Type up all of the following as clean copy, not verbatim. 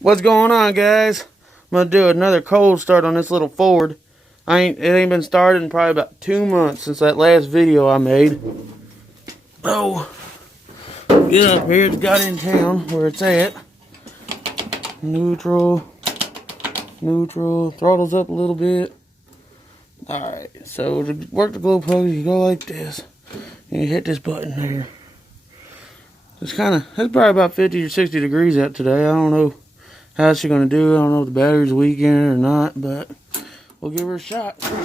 What's going on, guys? I'm gonna do another cold start on this little Ford. It ain't been started in probably about 2 months since that last video I made. Oh, get up here. It's got in town where it's at. Neutral. Throttles up a little bit. Alright, so to work the glow plug, you go like this. And you hit this button here. It's probably about 50 or 60 degrees out today. I don't know how she's gonna do. I don't know if the battery's weakened or not, but we'll give her a shot. There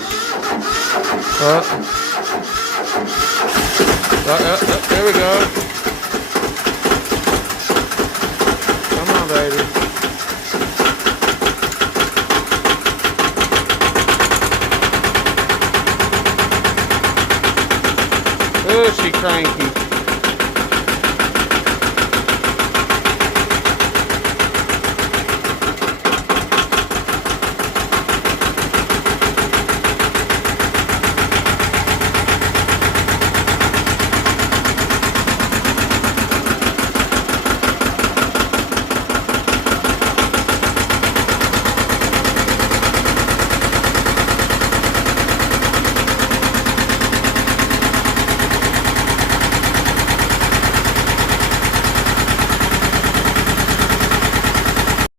we go. Come on, baby. Oh, she cranky.